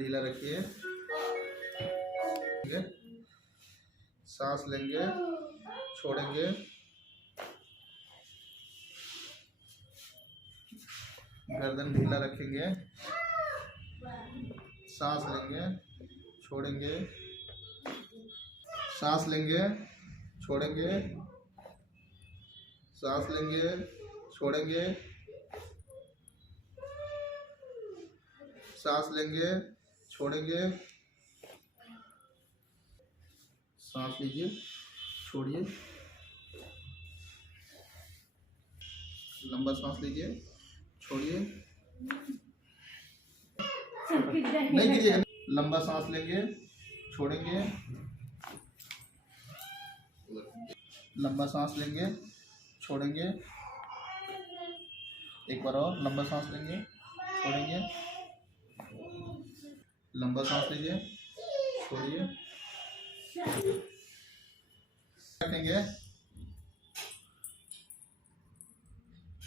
ढीला रखिए, ठीक है। सांस लेंगे, छोड़ेंगे, गर्दन ढीला रखेंगे, सांस लेंगे, छोड़ेंगे, सांस लेंगे, छोड़ेंगे, सांस लेंगे, छोड़ेंगे, सांस लेंगे, छोड़ेंगे, सांस लीजिए, छोड़िए, लंबा सांस लीजिए, छोड़िए, नहीं गिरिएगा, लंबा सांस लेंगे, छोड़ेंगे, लंबा सांस लेंगे, छोड़ेंगे, एक बार और लंबा सांस लेंगे, छोड़ेंगे, लंबा सांस लीजिए, छोड़िए, रखेंगे,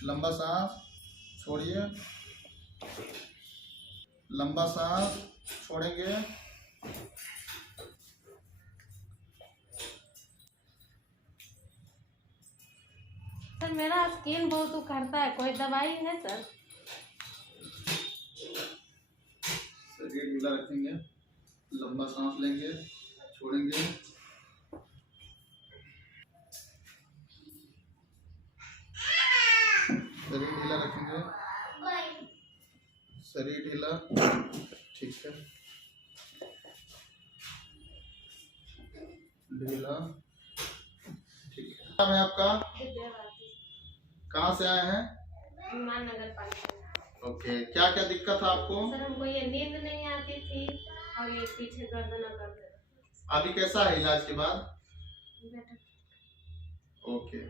लंबा सांस, छोड़िए, लंबा सांस, छोड़ेंगे, सर मेरा स्किन बहुत उखड़ता है, कोई दवाई है सर? शरीर ढीला रखेंगे, लंबा सांस लेंगे, छोड़ेंगे, शरीर ढीला रखेंगे, शरीर ढीला, ठीक है, ढीला, ठीक है। नाम है आपका? कहाँ से आए हैं? नगर पालिका। ओके, क्या क्या दिक्कत है आपको? सर हमको ये नींद नहीं आती थी और ये पीछे गर्दन करते। अभी कैसा है इलाज के बाद? ओके।